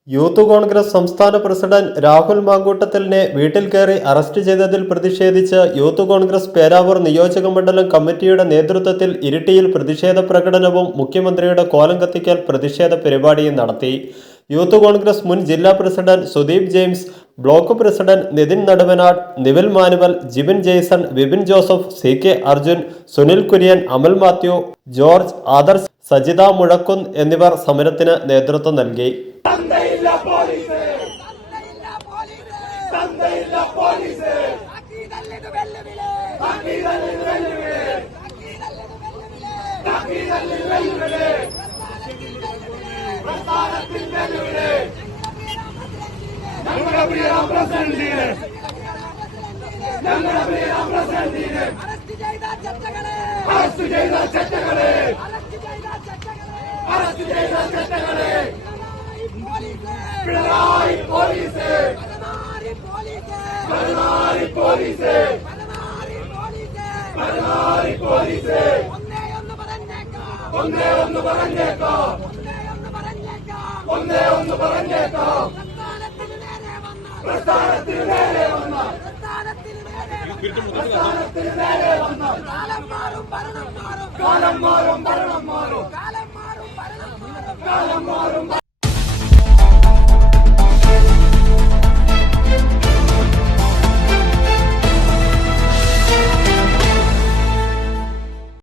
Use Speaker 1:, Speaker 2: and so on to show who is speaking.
Speaker 1: Youth Congress സംസ്ഥാന president Rahul മാങ്കൂട്ടത്തിലിനെ വീട്ടിൽ കയറി അറസ്റ്റ് ചെയ്തതിൽ പ്രതിഷേധിച്ച് യൂത്ത് കോൺഗ്രസ് പേരാവൂർ നിയോജക മണ്ഡലം കമ്മിറ്റിയുടെ നേതൃത്വത്തിൽ ഇരിട്ടിയിൽ പ്രതിഷേധ പ്രകടനവും മുഖ്യമന്ത്രിയുടെ കോലം കത്തിക്കൽ പ്രതിഷേധ പരിപാടിയും നടത്തി. യൂത്ത് കോൺഗ്രസ് മുൻ ജില്ലാ president Sudeep James, block president Nithin Naduvanad, Nivil Manuel, Jibin Jaison, Vipin Joseph, CK Arjun, Sunil Kurian, Amal Mathew, George, Adarsh, Sajitha Muzhakkunnu എന്നിവർ സമരത്തിന് നേതൃത്വം നൽകി.
Speaker 2: കാലം മാറും ഭരണം മാറും.